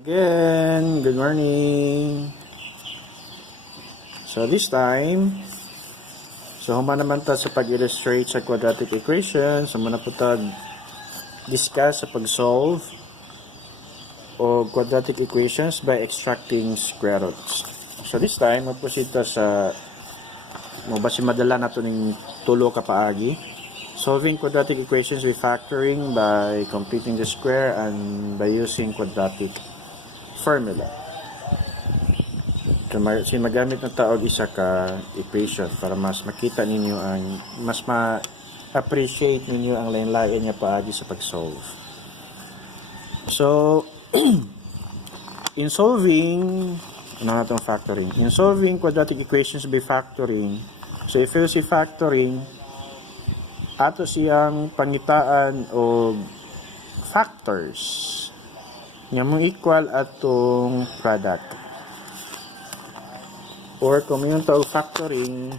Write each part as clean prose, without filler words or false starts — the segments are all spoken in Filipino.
Again, good morning. So this time, human naman ta sa pag-illustrate sa quadratic equation. So muna po ta discuss sa pag-solve o quadratic equations by extracting square roots. So this time, mag-proceed ta sa basi madala nato ning tulo ka paagi. Solving quadratic equations with factoring by completing the square and by using quadratic formula. So magamit ng taog isa ka equation para mas makita ninyo ang mas ma-appreciate ninyo ang lain-lain niya paagi sa pag-solve. So in solving factoring. In solving quadratic equations by factoring, so if you see factoring, ato siyang pangitaan o factors nga mo equal atong product. Or kung yung tawag factoring,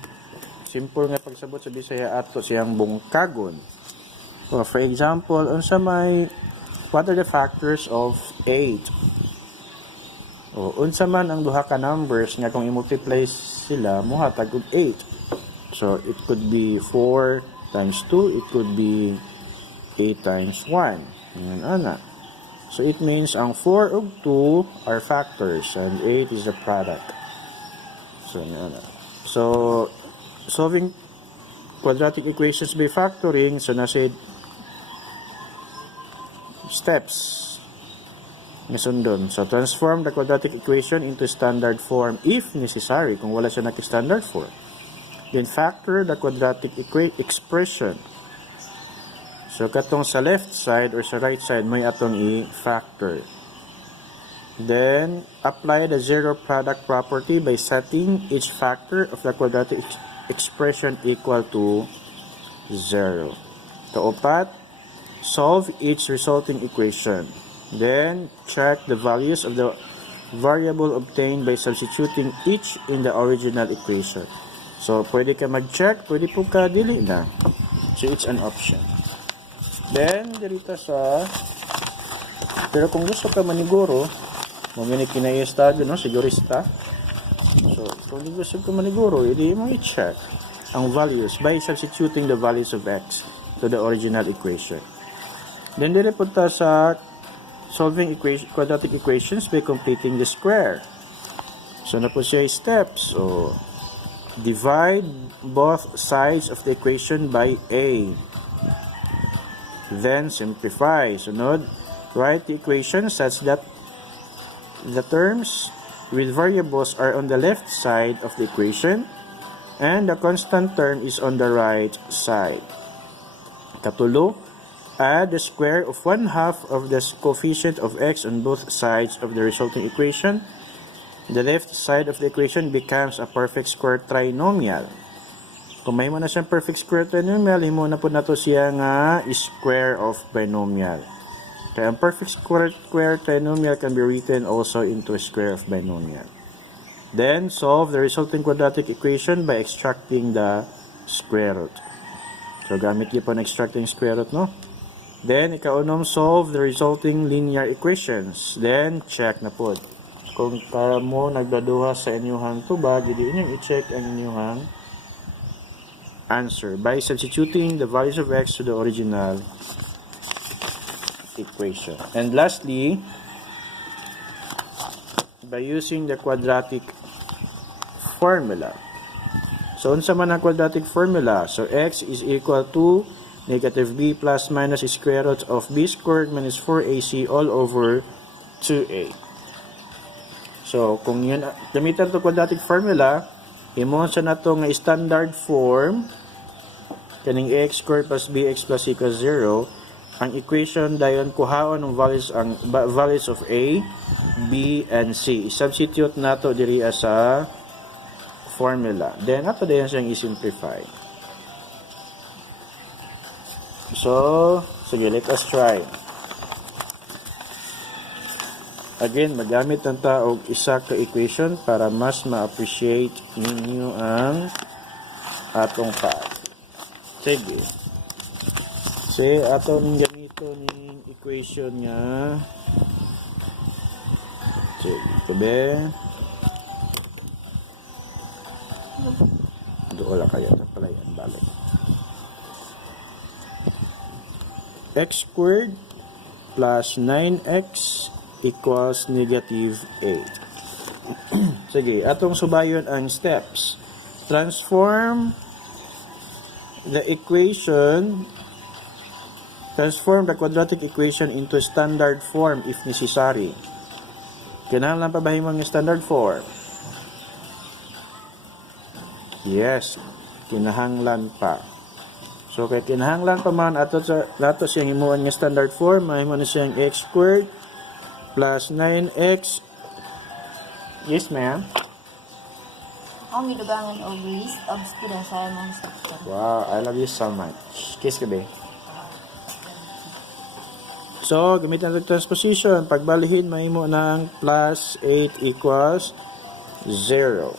simple nga pagsabot sa Bisaya ato siyang bungkagon. So for example, unsa may what are the factors of 8? O unsa man ang duha ka numbers nga kung i-multiply sila mohatag og 8. So it could be 4 times 2, it could be 8 times 1. Yan ana. So it means ang 4 ug 2 are factors and 8 is the product. So yan. So solving quadratic equations by factoring, so nasa steps nasundon. So transform the quadratic equation into standard form if necessary, kung wala siya naki-standard form. Then factor the quadratic expression. So katong sa left side or sa right side may atong i-factor. Then apply the zero product property by setting each factor of the quadratic expression equal to 0. Kaupat, solve each resulting equation. Then check the values of the variable obtained by substituting each in the original equation. So pwede ka mag-check, pwede po ka dili na. So it's an option. Then, dirita sa, pero kung gusto ka maniguro, mamini kinayestado, no, sigurista. So, kung gusto ka maniguro, hindi mo i-check ang values by substituting the values of x to the original equation. Then, dirita punta sa solving quadratic equations by completing the square. So, na po siya steps. So, divide both sides of the equation by a. Then simplify. Sunod, write the equation such that the terms with variables are on the left side of the equation and the constant term is on the right side. Katulo, add the square of 1/2 of the coefficient of x on both sides of the resulting equation. The left side of the equation becomes a perfect square trinomial. Kung may mo na siyang perfect square trinomial, himo na po na to siya nga square of binomial. Kaya ang perfect square trinomial can be written also into a square of binomial. Then, solve the resulting quadratic equation by extracting the square root. So, gamit niyo po na extracting square root, no? Then, ikaunom, solve the resulting linear equations. Then, check na po. Kung para mo nagdaduha sa inyong tubag, hindi inyong i-check ang inyong answer by substituting the values of x to the original equation. And lastly, by using the quadratic formula. So, unsa man ang quadratic formula? So, x is equal to negative b plus minus square root of b squared minus 4ac all over 2a. So, kung yun, gamitan ito quadratic formula, himon sa nato nga standard form, kaning x squared plus bx plus equals 0, ang equation dayon kuhaon ng values of a, b, and c. Substitute nato diri sa formula. Then, ato dayon siyang i-simplify. So, sige, let us try. Again, magamit ang taog isa ka equation para mas ma-appreciate ninyo ang atong path. Sige. So, atong gamito ni equation nga Sige, kabe. Doon lang kaya na pala yan, balik. X squared plus 9x equals negative 8. Sige, atong subayon ang steps. Transform the quadratic equation into standard form if necessary. Kinahanglan pa ba yung standard form? Yes, kinahanglan pa. So, kay kinahanglan pa man, ato siyang himuan nga standard form, mahimuan na siyang x squared plus 9x. Yes, ma'am? Ang gidugangan og list of students sa among section. Wow, I love you so much. Kiss ka ba? So, gamitin natin transposition. Pagbalihin, mahimo na ang plus 8 equals 0.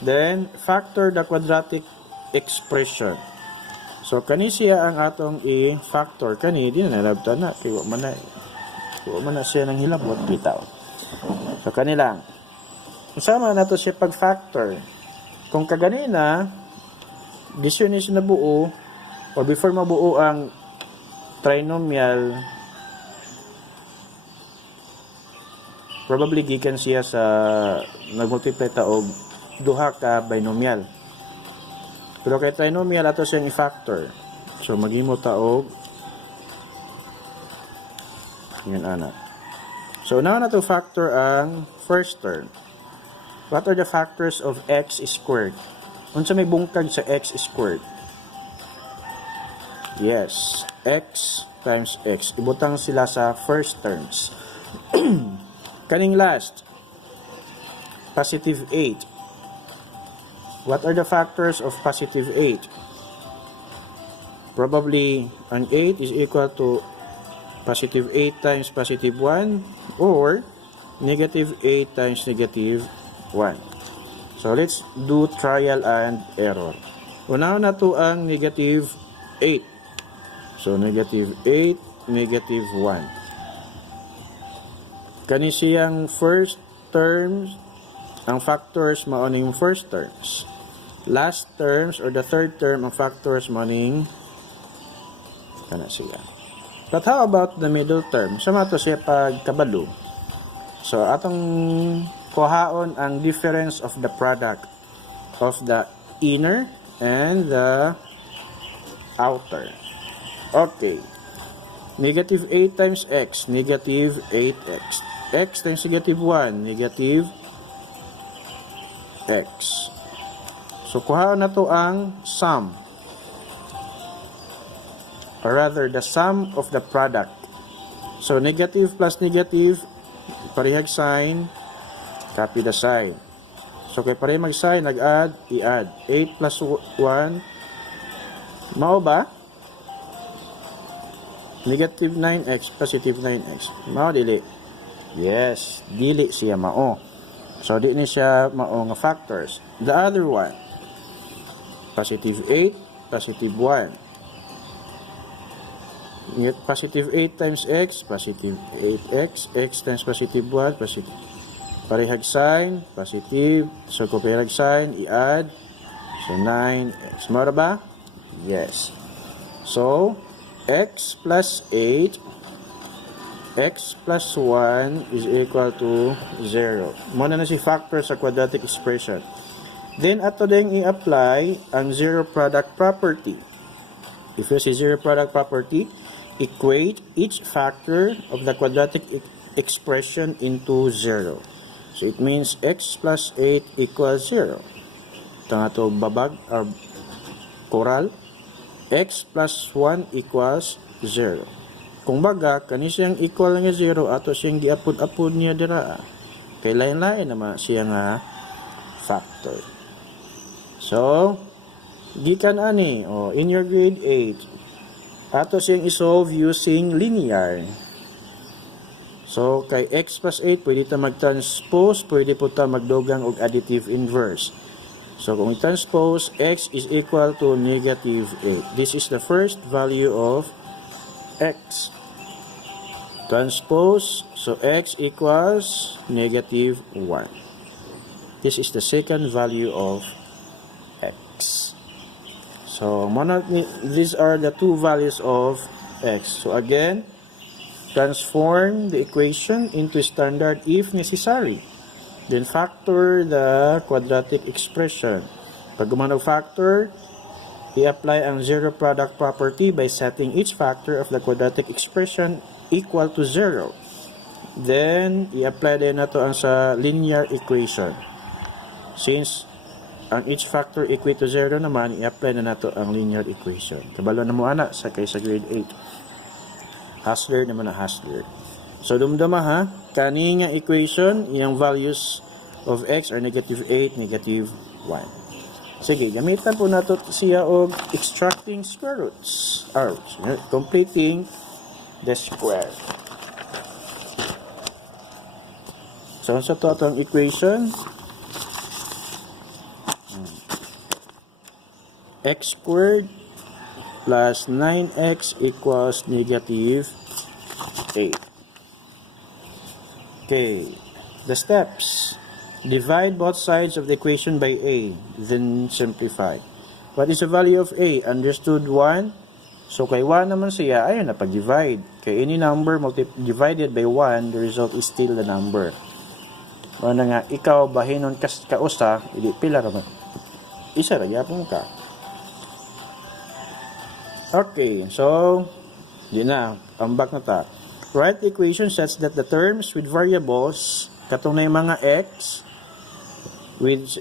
Then, factor the quadratic expression. So, kani siya ang atong i-factor. Kani, di na nalabta na. Kaya man na siya ng hilabot, bitaw. So, kani lang. Usama na to siya pag-factor. Kung kaganina, gisyon niya siya nabuo, o before mabuo ang trinomial, probably gikan siya sa nagmultiply ta og duha ka binomial. Pero kay trinomial ato siyang i-factor. So maghimo ta og yun ana. So now na to factor ang first term. What are the factors of x squared? Unsa may bungkag sa x squared? Yes, x times x. Ibutang sila sa first terms. Kaning last, positive 8. What are the factors of positive 8? Probably an 8 is equal to positive 8 times positive 1 or negative 8 times negative 1. So let's do trial and error. Unahan na to ang negative 8. So negative 8, negative 1. Kani siyang first terms, ang factors mao ning first terms. Last terms or the third term ang factors mao ning kana siya. But how about the middle term? Sama to siya pag kabalo. So atong kuhaon ang difference of the product of the inner and the outer. Okay. Negative 8 times x, negative 8x. X times negative 1, negative x. So, kuhaan na to ang sum. Or rather, the sum of the product. So, negative plus negative, parehag sign, copy the sign. So, kay parehag mag-sign, nag-add, i-add. 8 plus 1, mao ba? Negative 9x, positive 9x. Mao, dili. Yes, dili siya mao. So, di ni siya mao nga factors. The other one, positive 8, positive 1. Positive 8 times x, positive 8x, x times positive 1, positive. Parehag sign, positive. So, kung parehag sign, i-add. So, 9x. Mara ba? Yes. So, x plus 8, x plus 1 is equal to 0. Muna na si factor sa quadratic expression. Then, ato din i-apply ang zero product property. If you see zero product property, equate each factor of the quadratic expression into 0. So, it means x plus 8 equals 0. Ito nga ito babag or coral. X plus 1 equals 0. Kung baga, kani siyang equal nga 0, ato siyang giapod-apod niya dira. Kay lain-lain naman siya nga factor. So, gikan ani, in your grade 8, ato siyang isolve using linear. So, kay x plus 8, pwede ta mag-transpose, pwede po ta magdugang og additive inverse. So, kung i-transpose, x is equal to negative 8. This is the first value of x. Transpose So x equals negative 1. This is the second value of x. So these are the two values of x. So again, transform the equation into standard if necessary. Then factor the quadratic expression. Pag factor, i-apply ang zero product property by setting each factor of the quadratic expression equal to 0. Then, i-apply din na to ang sa linear equation. Since ang each factor equal to 0 naman, i-apply na nato ang linear equation. Kabalo na mo ana sa kaysa grade 8. Hustler naman na hustler. So, dumdama ha, kani nga equation, yung values of x are negative 8, negative 1. Sige, gamitan po nato siya og extracting square roots. Completing the square. So, sa to atong equation, x squared plus 9x equals negative 8. Okay, the steps. Divide both sides of the equation by a, then simplify. What is the value of a? Understood 1. So, kay 1 naman siya, ayun na, pag-divide. Kay any number divided by 1, the result is still the number. O na nga, ikaw, bahinon kausa, hindi pila naman. Isa, ragyapon ka. Okay, so, di na, ambak na ta. Write the equation such that the terms with variables, katong na yung mga x, with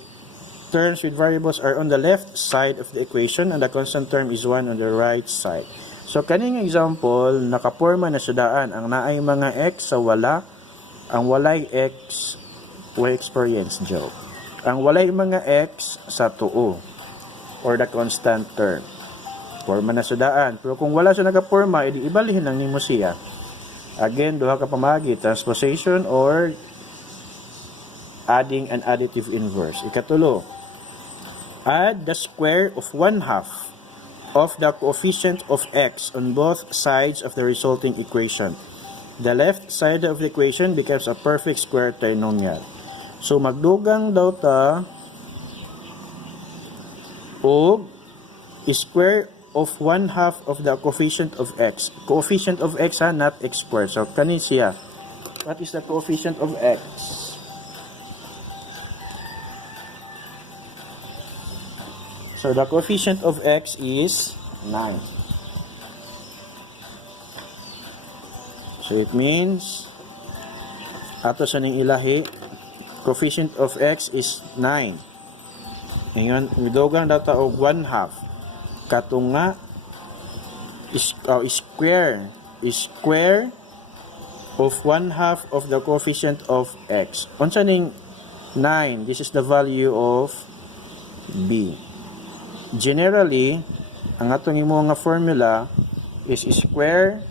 terms with variables are on the left side of the equation and the constant term is 1 on the right side. So, kaning example, nakaporma na sudaan ang naay mga x sa wala, ang walay x, we experience joke. Ang walay mga x sa tuo, or the constant term. Porma na sudaan. Pero kung wala siya nakaporma, edi ibalihin lang nimo siya. Again, duha ka pamagi, transposition or adding an additive inverse. Ikatulo, add the square of 1/2 of the coefficient of x on both sides of the resulting equation. The left side of the equation becomes a perfect square trinomial. So, magdugang daw ta o square of 1/2 of the coefficient of x. Coefficient of x ha, not x squared. So, kanin siya. What is the coefficient of x? So, the coefficient of x is 9. So, it means, ato sa ning ilahi, coefficient of x is 9. Ngayon, midogang data og 1/2. Katunga, square of 1/2 of the coefficient of x. Unsa ning 9? This is the value of b. Generally, ang atong imo nga formula is square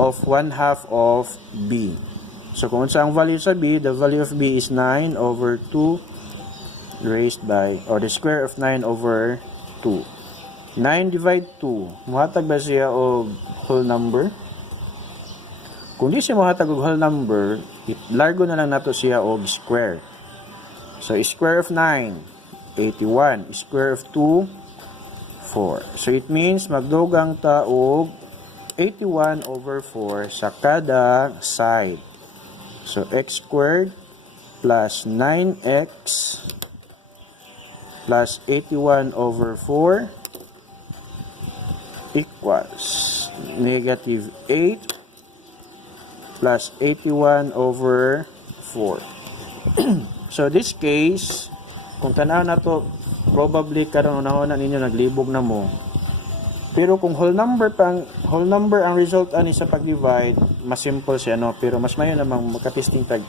of 1/2 of b. So, kung unsa ang value sa b, the value of b is 9 over 2 raised by, or the square of 9 over 2. 9 divide 2. Muhatag ba siya o whole number? Kung di siya muhatag og whole number, largo na lang nato siya og square. So, square of 9, 81. Square of 2, 4. So, it means magdugang ta og 81 over 4 sa kada side. So, x squared plus 9x plus 81 over 4 equals negative 8 plus 81 over 4. So, this case, kung tanaw na to, probably karon una-una ninyo naglibog na mo. Pero kung whole number ang result ani sa pag-divide, mas simple siya, no? Pero mas mayo namang makatisting tag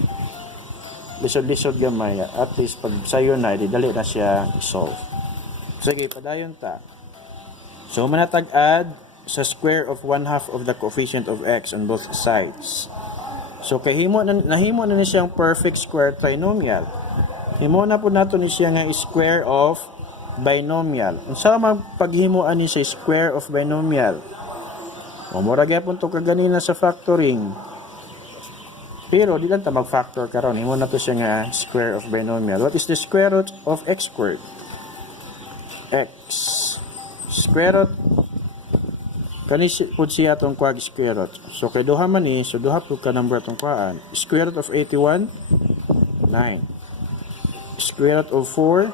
lisod-lisod gamay. At least pag sayo na, dali na siya i-solve. Sige, padayon ta. So, manatag add sa square of 1/2 of the coefficient of x on both sides. So, nahimo na ni siyang perfect square trinomial. Himo na po nato ni siya nga square of binomial. Unsa man paghimuan ni sa square of binomial? O mura gyapon to kaganina sa factoring. Pero, di lang ta mag-factor karon. Himo na to siya nga square of binomial. What is the square root of x squared? X. Square root. Kani pud siya atong kuwag square root. So, kay duha man ni, so duha po ka number atong kuhaan. Square root of 81, 9. Square root of 4,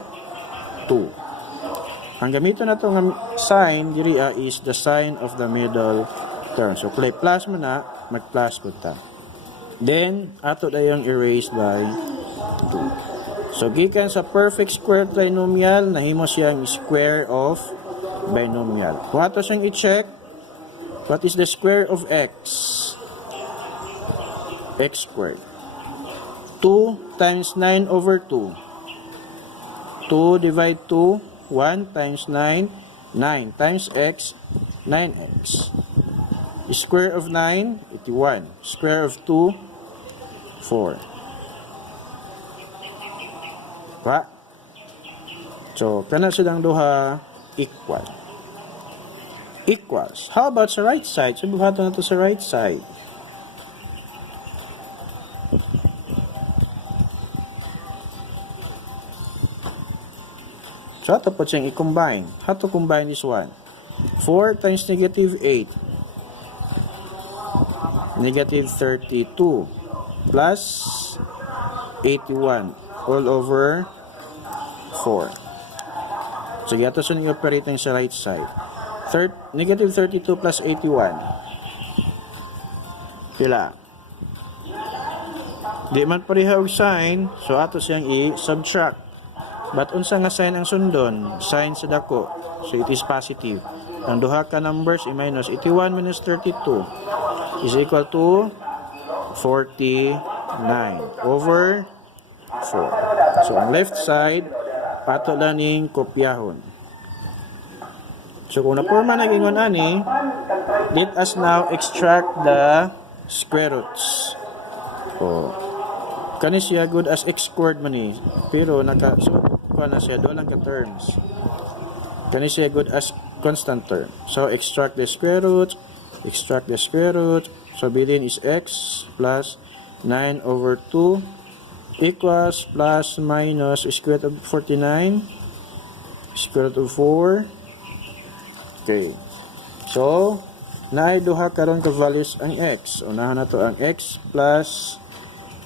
2. Ang gamiton nato nga sign diri is the sign of the middle term. So, play plus mo na, mag-plus po ta. Then, ato dayong erase by 2. So, gikan sa perfect square trinomial, nahimo siyang square of binomial. Kung ato siyang i-check, what is the square of x? X squared. 2 times 9 over 2. 2 divide 2, 1 times 9, 9 times x, 9x. Square of 9, 81. Square of 2, 4. Pa? So, kana silang duha equal. Equals. How about sa right side? So, buhato na to sa right side. So, ato po siyang i-combine. How to combine this one? 4 times negative 8. Negative 32 plus 81 all over 4. So, yato siya i-operate sa right side. Negative 32 plus 81. Pila? Di man pareha og sign, so ato siyang i-subtract. But unsa nga sign ang sundon? Sign sa dako. So, it is positive. Ang duha ka numbers i-minus 81 minus 32 is equal to 49 over 4. So, ang left side, pato lang ning kopyahon. So, kung na-forma na gingon ani, let us now extract the square roots. So, kani siya good as x squared man ni. Pero, na siya, doon lang ka terms. Kani siya good as constant term. So, extract the square root. Extract the square root. So, bilin is x plus 9 over 2 equals plus minus square root of 49 square root of 4. Okay. So, naay duha karon ka values ang x. Unahan na to ang x plus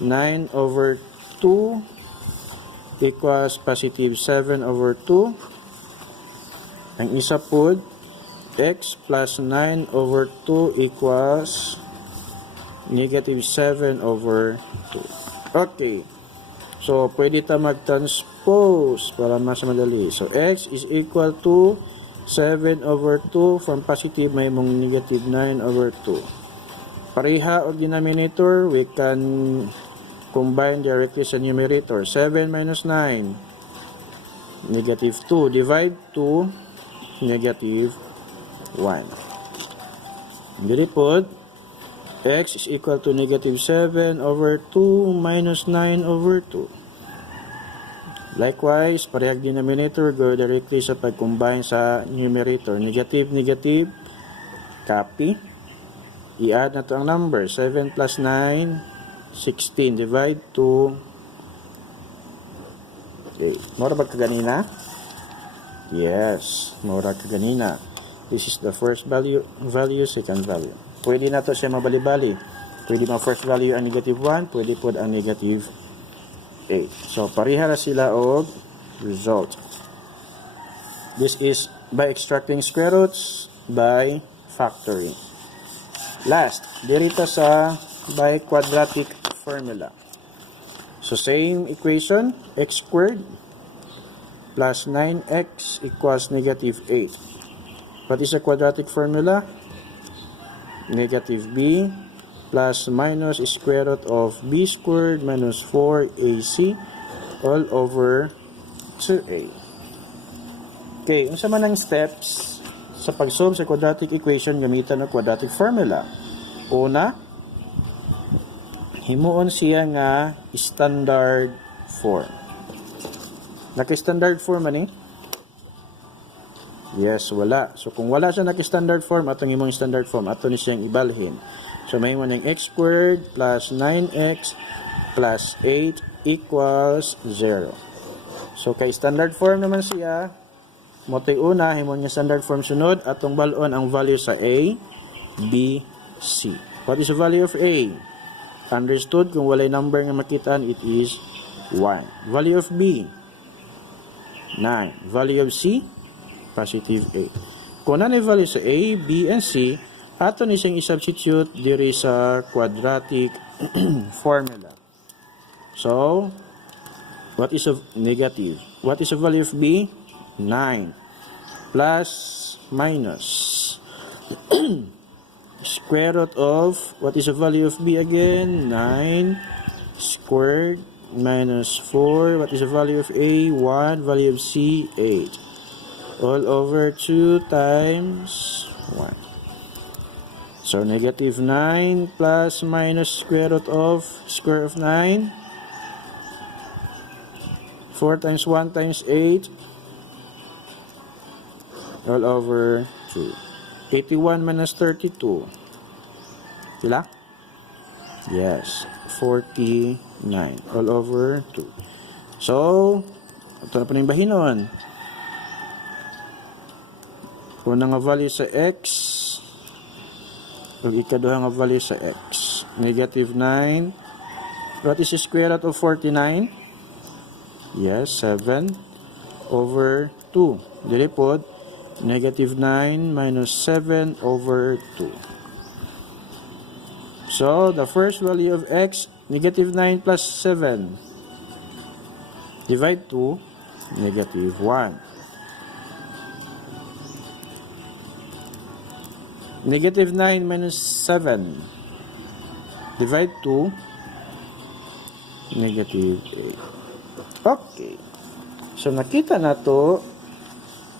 9 over 2 equals positive 7 over 2. Ang isa pod, x plus 9 over 2 equals negative 7 over 2. Okay. So, pwede ta mag-transpose para mas madali. So, x is equal to 7 over 2. From positive, may mong negative 9 over 2. Pareha o denominator, we can combine directly sa numerator. 7 minus 9, negative 2. Divide 2, negative 1. Dili po, x is equal to negative 7 over 2 minus 9 over 2. Likewise, parehag denominator, go directly sa pag-combine sa numerator. Negative, negative, copy. I-add na to ang number. 7 plus 9, 16. Divide 2. Okay. Mura ba kaganina? Yes. Mura kaganina. This is the first value, second value. Pwede na to siya mabali-bali. Pwede ma first value ang negative 1. Pwede po ang negative 8. So, pareha na sila o result. This is by extracting square roots by factoring. Last, dirita sa by quadratic formula. So, same equation, x squared plus 9x equals negative 8. What is a quadratic formula? Negative b plus minus square root of b squared minus 4ac all over 2a. Okay, unsa man ang steps sa pag-solve sa quadratic equation gamitan ng quadratic formula? Una, himuon siya nga standard form. Naka-standard form ani? Yes, wala. So kung wala siya naka-standard form, atong imong standard form ato ni siyang ibalhin. So may mo ng x squared plus 9x plus 8 equals 0. So kay standard form naman siya, motoy una, himon nga standard form sunod, atong balon ang value sa A, B, C. What is the value of A? Understood, kung walay number nga makitaan, it is 1. Value of B, 9. Value of C, positive 8. Kung ano yung value sa A, B, and C, ato ni siyang i-substitute diri sa quadratic formula. So, what is a negative? What is the value of B? 9. Plus, minus. Square root of, what is the value of B again? 9 squared minus 4. What is the value of A? 1. Value of C? 8. All over 2 times 1. So, negative 9 plus minus square root of 9. 4 times 1 times 8. All over 2. 81 minus 32. Sila? Yes. 49. All over 2. So, ito na po na yung bahinon. Unang nga value sa x. Ug ikaduha nga value sa x. Negative 9. What is the square root of 49? Yes, 7 over 2. Dili pod, negative 9 minus 7 over 2. So, the first value of x, negative 9 plus 7. Divide 2, negative 1. Negative 9 minus 7. Divide 2, negative 8. Okay. So, nakita na to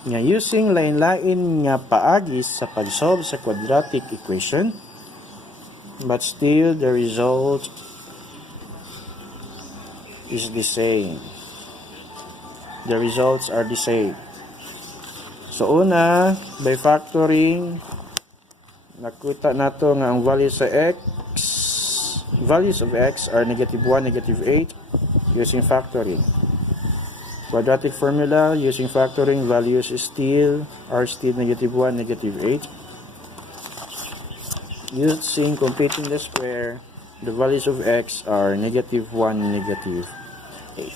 nga using lain-lain nga paagis sa pag-solve sa quadratic equation, but still the result is the same. The results are the same. So, una, by factoring, nakita nato nga ang value sa x, values of x are negative 1, negative 8 using factoring. Quadratic formula using factoring, values are still negative 1, negative 8. Using completing the square, the values of x are negative 1, negative 8.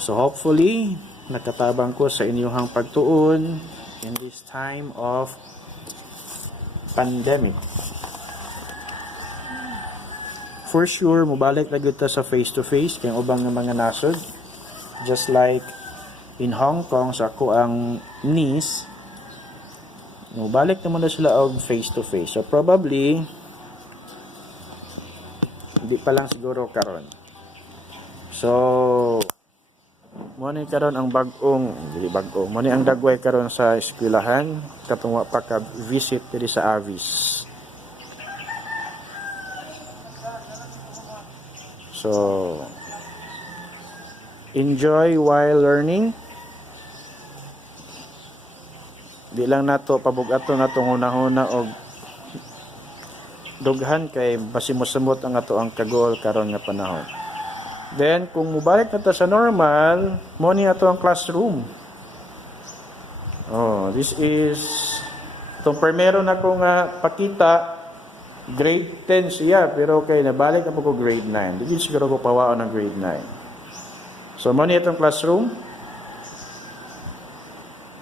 So hopefully, nakatabang ko sa inyong pagtuon in this time of pandemic. For sure, mubalik na gud ta sa face-to-face kay ubang ng mga nasod. Just like in Hong Kong, sa ako ang niece, mubalik naman na sila og face-to-face. So probably, hindi pa lang siguro karon. So, mo ni karon ang mo ni ang dagway karon sa eskwelahan katong wa pa ka visit diri sa Avis. So, enjoy while learning. Di lang nato pabugaton natong hunahuna og dughan kay basimot-simot ang ato ang kagol karon nga panahon. Then, kung mubalik na ta sa normal, mo ni ato ang classroom. Oh, this is itong primero na ko nga pakita, grade 10 siya, pero okay, nabalik na po ko grade 9. Hindi siguro ko pawaon ng grade 9. So, mo ni itong classroom.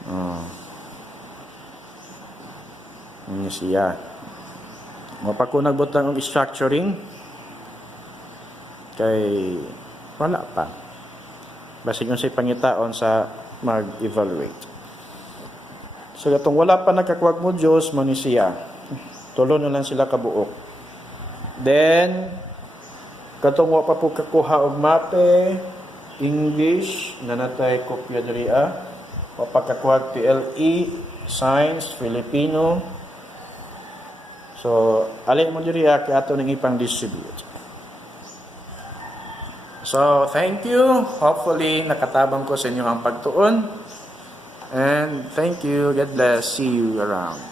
Oh. Ini siya. Mapa ko nagbutang ang structuring. Kay wala pa. Basig yung say pangitaon sa mag-evaluate. So, itong wala pa nakakuwag mo Diyos, mo ni siya. Tulo na lang sila kabuok. Then, katong wa pa po kakuha og mape, English, nanatay kopya diri wa pa kakuha PLE, Science, Filipino. So, alin mo diri kay ato ning ipang distribute. So, thank you. Hopefully, nakatabang ko sa inyo ang pagtuon. And thank you. God bless. See you around.